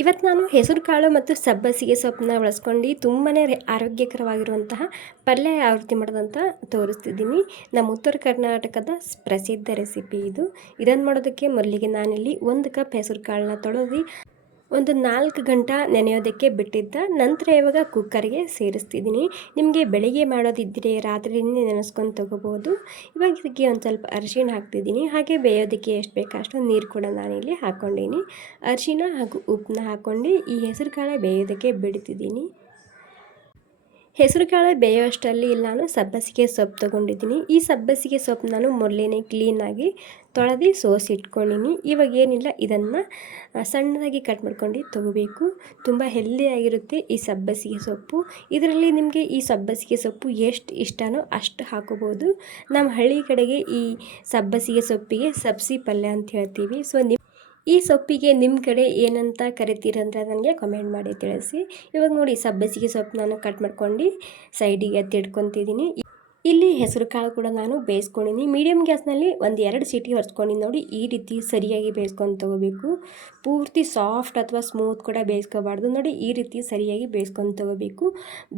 ಇವತ್ತು ನಾನು ಹೆಸರು ಕಾಳು ಮತ್ತು ಸಬ್ಬಸಿಗೆ ಸೊಪ್ಪನ್ನ ಬಳಸ್ಕೊಂಡು ತುಂಬಾ ಆರೋಗ್ಯಕರವಾಗಿರುವಂತಹ ಪಲ್ಯ ಯಾವ ರೀತಿ ಮಾಡೋದಂತ ತೋರಿಸ್ತಿದ್ದೀನಿ. ನಮ್ಮ ಉತ್ತರ ಕರ್ನಾಟಕದ ಪ್ರಸಿದ್ಧ ರೆಸಿಪಿ ಇದು. ಇದನ್ನು ಮಾಡೋದಕ್ಕೆ ಮೊದಲಿಗೆ ನಾನಿಲ್ಲಿ 1 ಕಪ್ ಹೆಸರು ಕಾಳನ್ನ ತೊಳೆದು ಒಂದು 4 ಗಂಟೆ ನೆನೆಯೋದಕ್ಕೆ ಬಿಟ್ಟಿದ್ದ ನಂತರ ಇವಾಗ ಕುಕ್ಕರ್ಗೆ ಸೇರಿಸ್ತಿದ್ದೀನಿ. ನಿಮಗೆ ಬೆಳಿಗ್ಗೆ ಮಾಡೋದಿದ್ದರೆ ರಾತ್ರಿನೇ ನೆನೆಸ್ಕೊಂಡು ತೊಗೋಬೋದು. ಇವಾಗ ಇದಕ್ಕೆ ಒಂದು ಸ್ವಲ್ಪ ಅರಿಶಿಣ ಹಾಕ್ತಿದ್ದೀನಿ. ಹಾಗೆ ಬೇಯೋದಕ್ಕೆ ಎಷ್ಟು ಬೇಕೋ ಅಷ್ಟು ನೀರು ಕೂಡ ನಾನಿಲ್ಲಿ ಹಾಕ್ಕೊಂಡೀನಿ. ಅರಿಶಿಣ ಹಾಗೂ ಉಪ್ಪನ್ನ ಹಾಕ್ಕೊಂಡು ಈ ಹೆಸರು ಕಾಳು ಬೇಯೋದಕ್ಕೆ ಬಿಡ್ತಿದ್ದೀನಿ. ಹೆಸರು ಕಾಳು ಬೇಯೋಷ್ಟರಲ್ಲಿ ಇಲ್ಲಿ ನಾನು ಸಬ್ಬಸಿಗೆ ಸೊಪ್ಪು ತೊಗೊಂಡಿದ್ದೀನಿ. ಈ ಸಬ್ಬಸಿಗೆ ಸೊಪ್ಪು ನಾನು ಮೊದಲೇ ಕ್ಲೀನಾಗಿ ತೊಳೆದು ಸೋಸಿಟ್ಕೊಂಡಿನಿ. ಇವಾಗ ಏನಿಲ್ಲ, ಇದನ್ನು ಸಣ್ಣದಾಗಿ ಕಟ್ ಮಾಡ್ಕೊಂಡು ತೊಗೋಬೇಕು. ತುಂಬ ಹೆಲ್ದಿಯಾಗಿರುತ್ತೆ ಈ ಸಬ್ಬಸಿಗೆ ಸೊಪ್ಪು. ಇದರಲ್ಲಿ ನಿಮಗೆ ಈ ಸಬ್ಬಸಿಗೆ ಸೊಪ್ಪು ಎಷ್ಟು ಇಷ್ಟನೋ ಅಷ್ಟು ಹಾಕೋಬೋದು. ನಮ್ಮ ಹಳ್ಳಿ ಕಡೆಗೆ ಈ ಸಬ್ಬಸಿಗೆ ಸೊಪ್ಪಿಗೆ ಸಬ್ಸಿ ಪಲ್ಯ ಅಂತ ಹೇಳ್ತೀವಿ. ಸೊ ಈ ಸೊಪ್ಪಿಗೆ ನಿಮ್ಮ ಕಡೆ ಏನಂತ ಕರಿತೀರಂತ ನನಗೆ ಕಮೆಂಟ್ ಮಾಡಿ ತಿಳಿಸಿ. ಇವಾಗ ನೋಡಿ, ಸಬ್ಬಸಿಗೆ ಸೊಪ್ಪು ನಾನು ಕಟ್ ಮಾಡ್ಕೊಂಡು ಸೈಡಿಗೆ ಎತ್ತಿಡ್ಕೊತಿದ್ದೀನಿ. ಇಲ್ಲಿ ಹೆಸರು ಕಾಳು ಕೂಡ ನಾನು ಬೇಯಿಸ್ಕೊಂಡಿನಿ. ಮೀಡಿಯಮ್ ಗ್ಯಾಸ್ನಲ್ಲಿ 1-2 ಸೀಟಿ ಹೊರ್ಸ್ಕೊಂಡಿನಿ. ನೋಡಿ, ಈ ರೀತಿ ಸರಿಯಾಗಿ ಬೇಯಿಸ್ಕೊಂಡು ತೊಗೋಬೇಕು. ಪೂರ್ತಿ ಸಾಫ್ಟ್ ಅಥವಾ ಸ್ಮೂತ್ ಕೂಡ ಬೇಯಿಸ್ಕೋಬಾರ್ದು. ನೋಡಿ, ಈ ರೀತಿ ಸರಿಯಾಗಿ ಬೇಯಿಸ್ಕೊಂಡು ತೊಗೋಬೇಕು.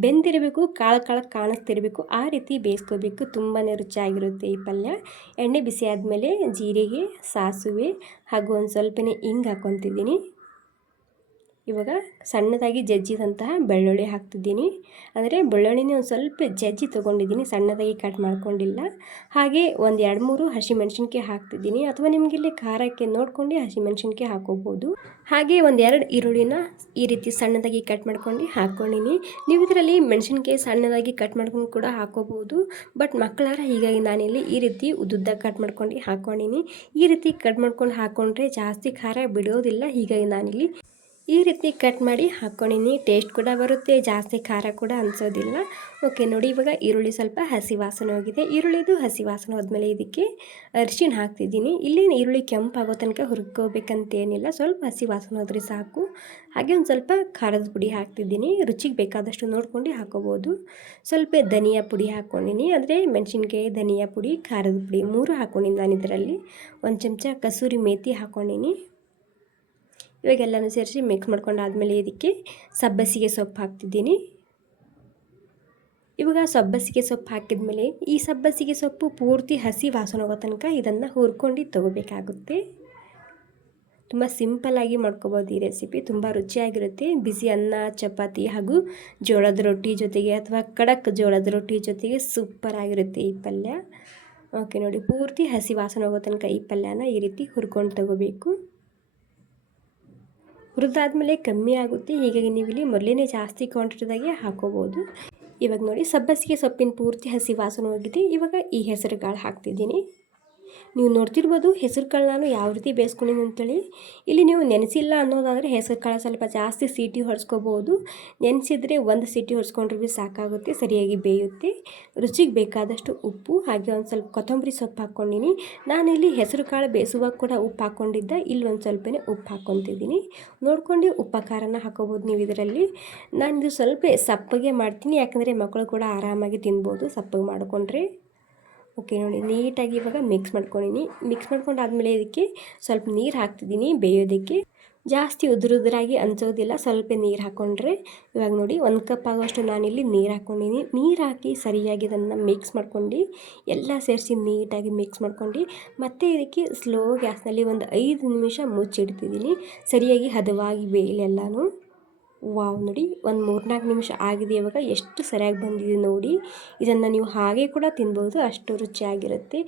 ಬೆಂದಿರಬೇಕು, ಕಾಳು ಕಾಣಿಸ್ತಿರಬೇಕು, ಆ ರೀತಿ ಬೇಯಿಸ್ಕೋಬೇಕು. ತುಂಬಾ ರುಚಿಯಾಗಿರುತ್ತೆ ಈ ಪಲ್ಯ. ಎಣ್ಣೆ ಬಿಸಿ ಆದಮೇಲೆ ಜೀರಿಗೆ, ಸಾಸಿವೆ ಹಾಗೂ ಒಂದು ಸ್ವಲ್ಪನೇ ಹಿಂಗೆ ಹಾಕ್ಕೊತಿದ್ದೀನಿ. ಇವಾಗ ಸಣ್ಣದಾಗಿ ಜಜ್ಜಿದಂತಹ ಬೆಳ್ಳುಳ್ಳಿ ಹಾಕ್ತಿದ್ದೀನಿ. ಅಂದರೆ ಬೆಳ್ಳುಳ್ಳಿನೇ ಒಂದು ಸ್ವಲ್ಪ ಜಜ್ಜಿ ತೊಗೊಂಡಿದ್ದೀನಿ, ಸಣ್ಣದಾಗಿ ಕಟ್ ಮಾಡ್ಕೊಂಡಿಲ್ಲ. ಹಾಗೆ 1-2-3 ಹಸಿಮೆಣ್ಸಿನ್ಕಾಯಿ ಹಾಕ್ತಿದ್ದೀನಿ, ಅಥವಾ ನಿಮಗಿಲ್ಲಿ ಖಾರಕ್ಕೆ ನೋಡ್ಕೊಂಡು ಹಸಿಮೆಣ್ಸಿನ್ಕಾಯಿ ಹಾಕೋಬೋದು. ಹಾಗೆ 1-2 ಈರುಳ್ಳಿನ ಈ ರೀತಿ ಸಣ್ಣದಾಗಿ ಕಟ್ ಮಾಡ್ಕೊಂಡು ಹಾಕ್ಕೊಂಡಿನಿ. ನೀವು ಇದರಲ್ಲಿ ಮೆಣಸಿನ್ಕಾಯಿ ಸಣ್ಣದಾಗಿ ಕಟ್ ಮಾಡ್ಕೊಂಡು ಕೂಡ ಹಾಕೋಬೋದು. ಬಟ್ ಮಕ್ಕಳಾರ ಹೀಗಾಗಿ ನಾನಿಲ್ಲಿ ಈ ರೀತಿ ಉದ್ದುದ್ದ ಕಟ್ ಮಾಡ್ಕೊಂಡು ಹಾಕ್ಕೊಂಡಿನಿ. ಈ ರೀತಿ ಕಟ್ ಮಾಡ್ಕೊಂಡು ಹಾಕ್ಕೊಂಡ್ರೆ ಜಾಸ್ತಿ ಖಾರ ಬಿಡೋದಿಲ್ಲ. ಹೀಗಾಗಿ ನಾನಿಲ್ಲಿ ಈ ರೀತಿ ಕಟ್ ಮಾಡಿ ಹಾಕ್ಕೊಂಡಿನಿ. ಟೇಸ್ಟ್ ಕೂಡ ಬರುತ್ತೆ, ಜಾಸ್ತಿ ಖಾರ ಕೂಡ ಅನಿಸೋದಿಲ್ಲ. ಓಕೆ ನೋಡಿ, ಇವಾಗ ಈರುಳ್ಳಿ ಸ್ವಲ್ಪ ಹಸಿ ವಾಸನೆ ಹೋಗಿದೆ. ಈರುಳ್ಳಿದು ಹಸಿ ವಾಸನೆ ಹೋದ್ಮೇಲೆ ಇದಕ್ಕೆ ಅರಿಶಿಣ ಹಾಕ್ತಿದ್ದೀನಿ. ಇಲ್ಲಿ ಈರುಳ್ಳಿ ಕೆಂಪಾಗೋ ತನಕ ಹುರ್ಕೋಬೇಕಂತೇನಿಲ್ಲ, ಸ್ವಲ್ಪ ಹಸಿ ವಾಸನೆ ಹೋದ್ರೆ ಸಾಕು. ಹಾಗೆ ಒಂದು ಸ್ವಲ್ಪ ಖಾರದ ಪುಡಿ ಹಾಕ್ತಿದ್ದೀನಿ. ರುಚಿಗೆ ಬೇಕಾದಷ್ಟು ನೋಡ್ಕೊಂಡು ಹಾಕೋಬೋದು. ಸ್ವಲ್ಪ ಧನಿಯಾ ಪುಡಿ ಹಾಕ್ಕೊಂಡಿನಿ, ಅಂದರೆ ಮೆಣಸಿನ್ಕಾಯಿ, ಧನಿಯಾ ಪುಡಿ, ಖಾರದ ಪುಡಿ 3 ಹಾಕ್ಕೊಂಡಿನಿ ನಾನು ಇದರಲ್ಲಿ. 1 ಚಮಚ ಕಸೂರಿ ಮೇಥಿ ಹಾಕ್ಕೊಂಡಿನಿ. ಇವಾಗೆಲ್ಲನೂ ಸೇರಿಸಿ ಮಿಕ್ಸ್ ಮಾಡ್ಕೊಂಡಾದ್ಮೇಲೆ ಇದಕ್ಕೆ ಸಬ್ಬಸಿಗೆ ಸೊಪ್ಪು ಹಾಕ್ತಿದ್ದೀನಿ. ಇವಾಗ ಸಬ್ಬಸಿಗೆ ಸೊಪ್ಪು ಹಾಕಿದ್ಮೇಲೆ ಈ ಸಬ್ಬಸಿಗೆ ಸೊಪ್ಪು ಪೂರ್ತಿ ಹಸಿ ವಾಸನೆ ಹೋಗೋ ತನಕ ಇದನ್ನು ಹುರ್ಕೊಂಡು ತೊಗೋಬೇಕಾಗುತ್ತೆ. ತುಂಬ ಸಿಂಪಲ್ಲಾಗಿ ಮಾಡ್ಕೋಬೋದು ಈ ರೆಸಿಪಿ. ತುಂಬ ರುಚಿಯಾಗಿರುತ್ತೆ. ಬಿಸಿ ಅನ್ನ, ಚಪಾತಿ ಹಾಗೂ ಜೋಳದ ರೊಟ್ಟಿ ಜೊತೆಗೆ ಅಥವಾ ಖಡಕ್ ಜೋಳದ ರೊಟ್ಟಿ ಜೊತೆಗೆ ಸೂಪರಾಗಿರುತ್ತೆ ಈ ಪಲ್ಯ. ಓಕೆ ನೋಡಿ, ಪೂರ್ತಿ ಹಸಿ ವಾಸನೆ ಹೋಗೋ ತನಕ ಈ ಪಲ್ಯನ ಈ ರೀತಿ ಹುರ್ಕೊಂಡು ತೊಗೋಬೇಕು. ಹುರಿದಾದ್ಮೇಲೆ ಕಮ್ಮಿ ಆಗುತ್ತೆ, ಹೀಗಾಗಿ ನೀವು ಇಲ್ಲಿ ಮೊದಲೇ ಜಾಸ್ತಿ ಕ್ವಾಂಟಿಟಿದಾಗೆ ಹಾಕೋಬೋದು. ಇವಾಗ ನೋಡಿ, ಸಬ್ಬಸಿಗೆ ಸೊಪ್ಪಿನ ಪೂರ್ತಿ ಹಸಿ ವಾಸನೆ ಹೋಗಿದೆ. ಇವಾಗ ಈ ಹೆಸರು ಕಾಳು ಹಾಕ್ತಿದ್ದೀನಿ. ನೀವು ನೋಡ್ತಿರ್ಬೋದು ಹೆಸರು ಕಾಳು ನಾನು ಯಾವ ರೀತಿ ಬೇಯಿಸ್ಕೊಂಡಿನಿ ಅಂತೇಳಿ. ಇಲ್ಲಿ ನೀವು ನೆನೆಸಿಲ್ಲ ಅನ್ನೋದಾದರೆ ಹೆಸರು ಕಾಳು ಸ್ವಲ್ಪ ಜಾಸ್ತಿ ಸೀಟಿ ಹೊಡ್ಸ್ಕೋಬೋದು. ನೆನೆಸಿದ್ರೆ 1 ಸೀಟಿ ಹೊಡ್ಸ್ಕೊಂಡ್ರೆ ಸಾಕಾಗುತ್ತೆ, ಸರಿಯಾಗಿ ಬೇಯುತ್ತೆ. ರುಚಿಗೆ ಬೇಕಾದಷ್ಟು ಉಪ್ಪು, ಹಾಗೆ ಒಂದು ಸ್ವಲ್ಪ ಕೊತ್ತಂಬರಿ ಸೊಪ್ಪು ಹಾಕ್ಕೊಂಡಿನಿ. ನಾನಿಲ್ಲಿ ಹೆಸರು ಕಾಳು ಬೇಯಿಸುವಾಗ ಕೂಡ ಉಪ್ಪು ಹಾಕ್ಕೊಂಡಿದ್ದೆ. ಇಲ್ಲಿ ಒಂದು ಸ್ವಲ್ಪನೇ ಉಪ್ಪು ಹಾಕ್ಕೊತಿದ್ದೀನಿ. ನೋಡ್ಕೊಂಡು ಉಪ್ಪು ಖಾರನ ಹಾಕೋಬೋದು ನೀವು ಇದರಲ್ಲಿ. ನಾನಿದು ಸ್ವಲ್ಪ ಸಪ್ಪಗೆ ಮಾಡ್ತೀನಿ, ಯಾಕಂದರೆ ಮಕ್ಕಳು ಕೂಡ ಆರಾಮಾಗಿ ತಿನ್ಬೋದು ಸಪ್ಪಗೆ ಮಾಡಿಕೊಂಡ್ರೆ. ಓಕೆ ನೋಡಿ, ನೀಟಾಗಿ ಇವಾಗ ಮಿಕ್ಸ್ ಮಾಡ್ಕೊಂಡಿನಿ. ಮಿಕ್ಸ್ ಮಾಡ್ಕೊಂಡಾದ್ಮೇಲೆ ಇದಕ್ಕೆ ಸ್ವಲ್ಪ ನೀರು ಹಾಕ್ತಿದ್ದೀನಿ ಬೇಯೋದಕ್ಕೆ. ಜಾಸ್ತಿ ಉದುರಾಗಿ ಅನ್ಸೋದಿಲ್ಲ, ಸ್ವಲ್ಪ ನೀರು ಹಾಕ್ಕೊಂಡ್ರೆ. ಇವಾಗ ನೋಡಿ, 1 ಕಪ್ ಆಗೋಷ್ಟು ನಾನಿಲ್ಲಿ ನೀರು ಹಾಕ್ಕೊಂಡಿನಿ. ನೀರು ಹಾಕಿ ಸರಿಯಾಗಿ ಇದನ್ನು ಮಿಕ್ಸ್ ಮಾಡ್ಕೊಂಡು ಎಲ್ಲ ಸೇರಿಸಿ ನೀಟಾಗಿ ಮಿಕ್ಸ್ ಮಾಡ್ಕೊಂಡು ಮತ್ತೆ ಇದಕ್ಕೆ ಸ್ಲೋ ಗ್ಯಾಸ್ನಲ್ಲಿ ಒಂದು 5 ನಿಮಿಷ ಮುಚ್ಚಿಡ್ತಿದ್ದೀನಿ, ಸರಿಯಾಗಿ ಹದವಾಗಿ ಬೇಯಲಿ ಎಲ್ಲನೂ. ವಾವ್ ನೋಡಿ, ಒಂದು 3-4 ನಿಮಿಷ ಆಗಿದೆ. ಇವಾಗ ಎಷ್ಟು ಸರಿಯಾಗಿ ಬಂದಿದೆ ನೋಡಿ. ಇದನ್ನು ನೀವು ಹಾಗೆ ಕೂಡ ತಿನ್ಬೋದು, ಅಷ್ಟು ರುಚಿಯಾಗಿರುತ್ತೆ.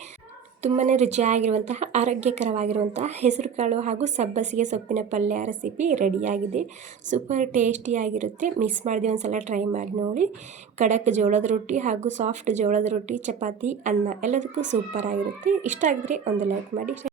ತುಂಬಾ ರುಚಿಯಾಗಿರುವಂತಹ ಆರೋಗ್ಯಕರವಾಗಿರುವಂತಹ ಹೆಸರು ಕಾಳು ಹಾಗೂ ಸಬ್ಬಸಿಗೆ ಸೊಪ್ಪಿನ ಪಲ್ಯ ರೆಸಿಪಿ ರೆಡಿಯಾಗಿದೆ. ಸೂಪರ್ ಟೇಸ್ಟಿಯಾಗಿರುತ್ತೆ. ಮಿಸ್ ಮಾಡಿದೆ, ಒಂದು ಸಲ ಟ್ರೈ ಮಾಡಿ ನೋಡಿ. ಖಡಕ್ ಜೋಳದ ರೊಟ್ಟಿ ಹಾಗೂ ಸಾಫ್ಟ್ ಜೋಳದ ರೊಟ್ಟಿ, ಚಪಾತಿ, ಅನ್ನ ಎಲ್ಲದಕ್ಕೂ ಸೂಪರಾಗಿರುತ್ತೆ. ಇಷ್ಟ ಆಗಿದ್ರೆ ಒಂದು ಲೈಕ್ ಮಾಡಿ.